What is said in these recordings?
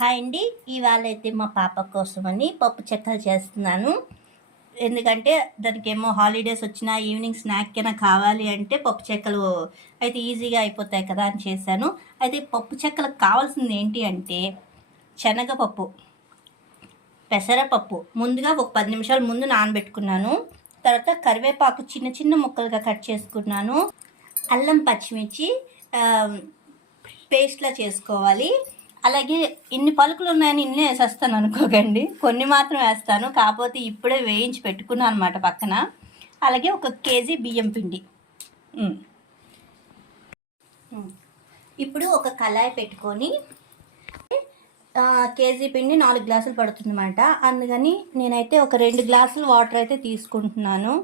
Hi అండి. ఇవాళ అయితే మా పాప కోసమని పప్పు చెక్కలు చేస్తున్నాను. ఎందుకంటే దానికేమో హాలిడేస్ వచ్చినా ఈవినింగ్ స్నాక్ అయినా కావాలి అంటే పప్పు చెక్కలు అయితే ఈజీగా అయిపోతాయి కదా అని చేశాను. అయితే పప్పు చెక్కలకు కావాల్సింది ఏంటి అంటే శనగపప్పు పెసరపప్పు. ముందుగా ఒక పది నిమిషాల ముందు నానబెట్టుకున్నాను. తర్వాత కరివేపాకు చిన్న చిన్న ముక్కలుగా కట్ చేసుకున్నాను. అల్లం పచ్చిమిర్చి పేస్ట్లా చేసుకోవాలి. అలాగే ఇన్ని పలుకులు ఉన్నాయని ఇన్ని వేసేస్తాను అనుకోకండి. కొన్ని మాత్రం వేస్తాను. కాకపోతే ఇప్పుడే వేయించి పెట్టుకున్నాను అనమాట పక్కన. అలాగే ఒక కేజీ బియ్యం పిండి. ఇప్పుడు ఒక కళాయి పెట్టుకొని కేజీ పిండి నాలుగు గ్లాసులు పడుతుందన్నమాట. అందుకని నేనైతే ఒక రెండు గ్లాసులు వాటర్ అయితే తీసుకుంటున్నాను.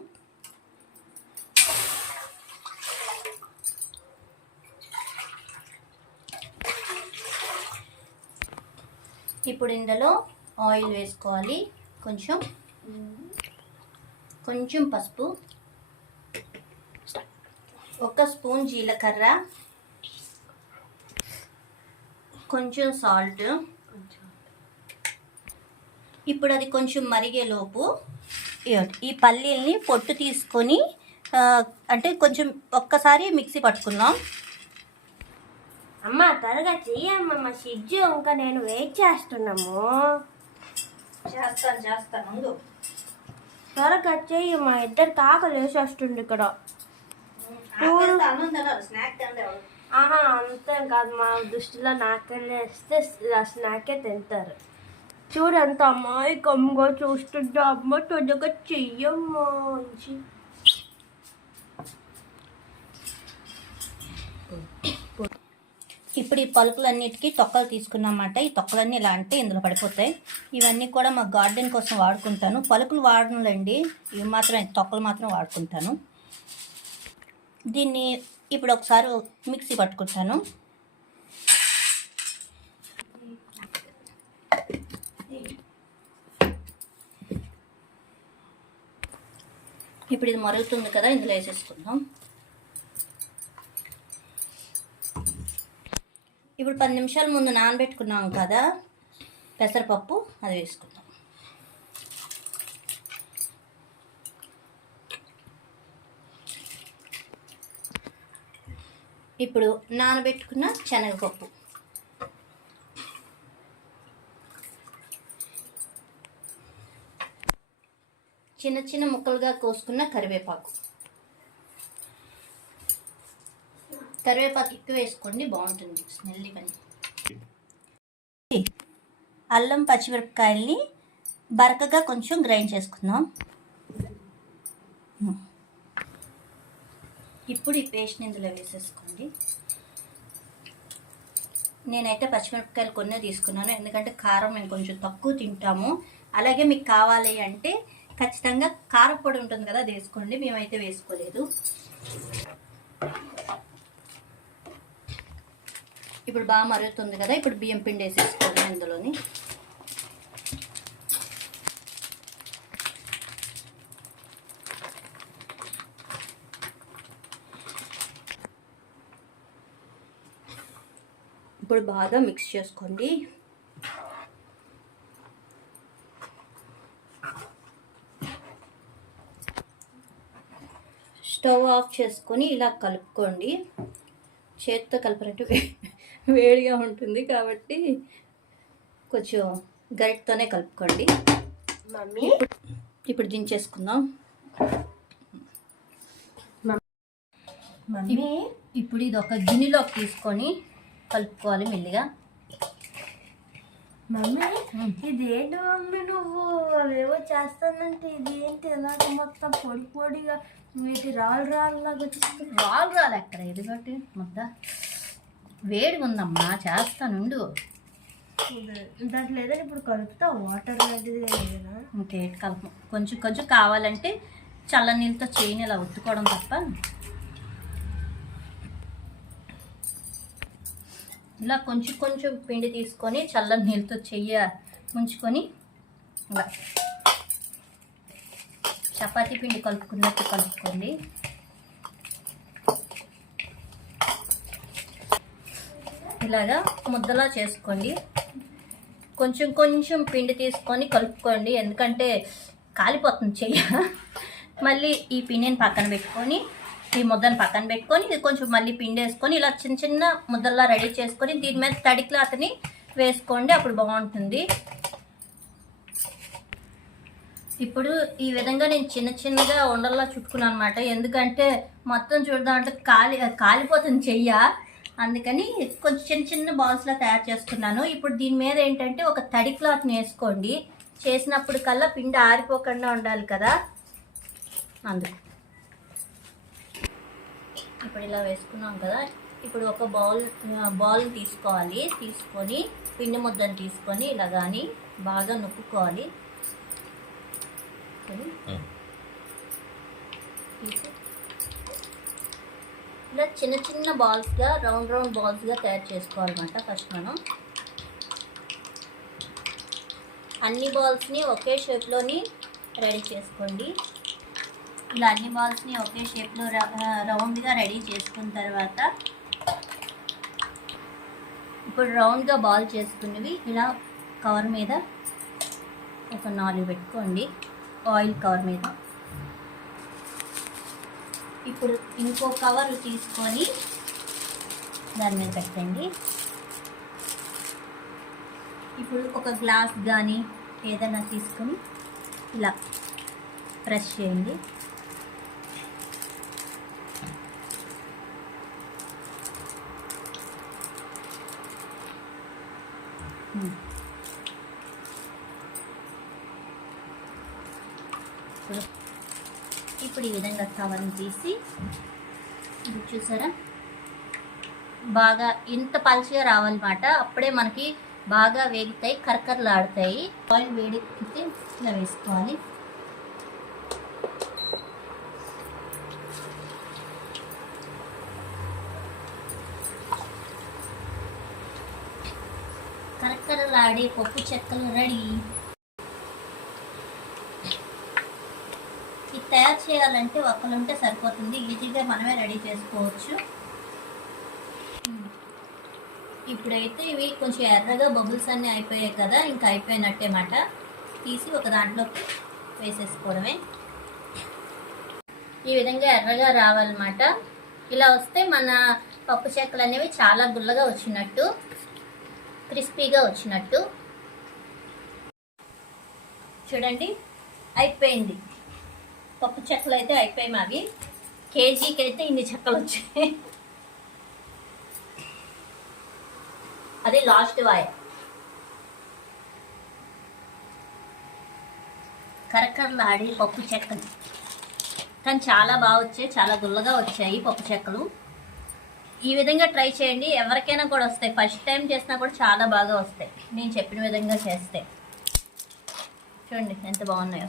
ఇప్పుడు ఇందులో ఆయిల్ వేసుకోవాలి. కొంచెం కొంచెం పసుపు. ఒక స్పూన్ జీలకర్ర. కొంచెం సాల్ట్. ఇప్పుడు అది కొంచెం మరిగేలోపు ఈ పల్లీల్ని పొట్టు తీసుకొని అంటే కొంచెం ఒక్కసారి మిక్సీ పట్టుకుందాం. అమ్మ త్వరగా చెయ్యమ్మ షిజ్జు ఇంకా నేను వెయిట్ చేస్తున్నాము. చేస్తాను చేస్తాను ముందు త్వరగా చెయ్యి మా ఇద్దరు ఆకలి వేసేస్తుంది ఇక్కడ. ఆహా అంతే కాదు మా దృష్టిలో నాకెళ్ళి వేస్తే స్నాకే తింటారు. చూడు ఎంత అమాయకంగా చూస్తుంటే అమ్మ త్వరగా చెయ్యమ్మా ఇప్పుడు ఈ పలుకులన్నిటికీ తొక్కలు తీసుకున్నమాట. ఈ తొక్కలన్నీ ఇలా అంటే ఇందులో పడిపోతాయి. ఇవన్నీ కూడా మా గార్డెన్ కోసం వాడుకుంటాను. పలుకులు వాడనులేండి ఇవి మాత్రం తొక్కలు మాత్రం వాడుకుంటాను. దీన్ని ఇప్పుడు ఒకసారి మిక్సీ పట్టుకుంటాను. ఇప్పుడు ఇది మరుగుతుంది కదా ఇందులో వేసేసుకుందాం. ఇప్పుడు పది నిమిషాల ముందు నానబెట్టుకున్నాం కదా పెసరపప్పు అది వేసుకుందాం. ఇప్పుడు నానబెట్టుకున్న శనగపప్పు. చిన్న చిన్న ముక్కలుగా కోసుకున్న కరివేపాకు. కరివేపాకు ఎక్కువ వేసుకోండి బాగుంటుంది. స్మెల్ ఇవన్నీ అల్లం పచ్చిమిరపకాయల్ని బరకగా కొంచెం గ్రైండ్ చేసుకుందాం. ఇప్పుడు ఈ పేస్ట్ని ఇందులో వేసేసుకోండి. నేనైతే పచ్చిమిరపకాయలు కొన్ని తీసుకున్నాను ఎందుకంటే కారం మేము కొంచెం తక్కువ తింటాము. అలాగే మీకు కావాలి అంటే ఖచ్చితంగా కారపొడి ఉంటుంది కదా అది వేసుకోండి. మేమైతే వేసుకోలేదు. ఇప్పుడు బాగా మరుగుతుంది కదా ఇప్పుడు బియ్యం పిండి వేసేసుకోండి అందులోని ఇప్పుడు బాగా మిక్స్ చేసుకోండి. స్టవ్ ఆఫ్ చేసుకొని ఇలా కలుపుకోండి. చేత్తో కలపరంటే వేడిగా ఉంటుంది కాబట్టి కొంచెం గరిటతోనే కలుపుకోండి. మమ్మీ? ఇప్పుడు దించేసుకుందాం. మమ్మీ? ఇప్పుడు ఇది ఒక గిన్నెలోకి తీసుకొని కలుపుకోవాలి మెల్లిగా. మమ్మీ ఇదేంటి మమ్మీ నువ్వు? అవేవో చేస్తానంటే ఇదేంటి? ఎలాగ మొత్తం పొడి పొడిగా వీటి రాళ్ళు రాళ్ళలాగా వచ్చింది రాళ్ళు రాలు ఎక్కడ ఇది బట్టి ముద్ద. వేడిగా ఉందమ్మా చేస్తానుండు దాంట్లో ఏదైనా ఇప్పుడు కలుపుతా వాటర్ లాంటిది ఇంకేటి కలపం. కొంచెం కొంచెం కావాలంటే చల్ల నీళ్ళతో చేయని ఇలా ఉత్తుకోవడం తప్ప. ఇలా కొంచెం కొంచెం పిండి తీసుకొని చల్లని నీళ్ళతో చెయ్య ముంచుకొని ఇలా. చపాతీ పిండి కలుపుకున్నట్టు కలుపుకోండి. ఇలాగా ముద్దలా చేసుకోండి. కొంచెం కొంచెం పిండి తీసుకొని కలుపుకోండి. ఎందుకంటే కాలిపోతుంది చెయ్య. మళ్ళీ ఈ పిండిని పక్కన పెట్టుకొని ఈ ముద్దను పక్కన పెట్టుకొని ఇది కొంచెం మళ్ళీ పిండి వేసుకొని ఇలా చిన్న చిన్న ముద్దల్లా రెడీ చేసుకొని దీని మీద తడి క్లాత్ని వేసుకోండి. అప్పుడు బాగుంటుంది. ఇప్పుడు ఈ విధంగా నేను చిన్న చిన్నగా ఉండల్లా చుట్టుకున్నాను అనమాట ఎందుకంటే మొత్తం చూడదాం అంటే కాలి కాలిపోతుంది చెయ్య. అందుకని కొంచెం చిన్న చిన్న బాల్స్లా తయారు చేసుకున్నాను ఇప్పుడు దీని మీద ఏంటంటే ఒక తడి క్లాత్ని వేసుకోండి. చేసినప్పుడు కల్లా పిండి ఆరిపోకుండా ఉండాలి కదా. అందుకు. ఇప్పుడు ఇలా వేసుకున్నాం కదా. ఇప్పుడు ఒక బౌల్ బౌల్ తీసుకోవాలి. తీసుకొని పిండి ముద్దను తీసుకొని ఇలా కానీ బాగా నొక్కుకోవాలి ఓకే. తీసి ఇలా చిన్న చిన్న బాల్స్గా రౌండ్ రౌండ్ బాల్స్గా తయారు చేసుకోవాలన్నమాట ఫస్ట్ మనం. అన్ని బాల్స్ని ఒకే షేప్లోని రెడీ చేసుకోండి. ఇలా అన్ని బాల్స్ని ఒకే షేప్లో రౌండ్గా రెడీ చేసుకున్న తర్వాత ఇప్పుడు రౌండ్గా బాల్ చేసుకున్నవి ఇలా కవర్ మీద ఒక నాలుగు పెట్టుకోండి. ఆయిల్ కవర్ మీద. ఇప్పుడు ఇంకో కవర్ తీసుకొని దాని మీద పెట్టండి. ఇప్పుడు ఒక గ్లాస్ కానీ ఏదైనా తీసుకొని ఇలా ప్రెస్ చేయండి. Hmm. ఇప్పుడు ఇప్పుడు ఈ విధంగా కవర్ని తీసి ఇది చూసారా? బాగా ఇంత పలుచగా రావాలన్నమాట అప్పుడే మనకి బాగా వేగుతాయి కరకరలాడుతాయి. ఆయిల్ వేడెక్కితే ఇట్లా వేసుకోవాలి. కరకరలాడే పప్పు చెక్కలు రెడీ. ఇది తయారు చేయాలంటే ఒక్కలుంటే సరిపోతుంది. ఈజీగా మనమే రెడీ చేసుకోవచ్చు. ఇప్పుడైతే ఇవి కొంచెం ఎర్రగా బబుల్స్ అన్నీ అయిపోయాయి కదా ఇంకా అయిపోయినట్టే మాట. తీసి ఒక దాంట్లోకి వేసేసుకోవడమే. ఈ విధంగా ఎర్రగా రావాలన్నమాట. ఇలా వస్తే మన పప్పు చెక్కలు అనేవి చాలా గుల్లగా వచ్చినట్టు క్రిస్పీగా వచ్చినట్టు. చూడండి అయిపోయింది. పప్పు చెక్కలు అయితే అయిపోయాయి మావి. కేజీకి అయితే ఇన్ని చెక్కలు వచ్చాయి అది లాస్ట్ వాయ్. కరకరలాడి పప్పు చెక్కలు. కానీ చాలా బాగా వచ్చాయి చాలా గుల్లగా వచ్చాయి పప్పు చెక్కలు. ఈ విధంగా ట్రై చేయండి. ఎవరికైనా కూడా వస్తాయి. ఫస్ట్ టైం చేసినా కూడా చాలా బాగా వస్తాయి. నేను చెప్పిన విధంగా చేస్తే. చూడండి ఎంత బాగున్నాయో.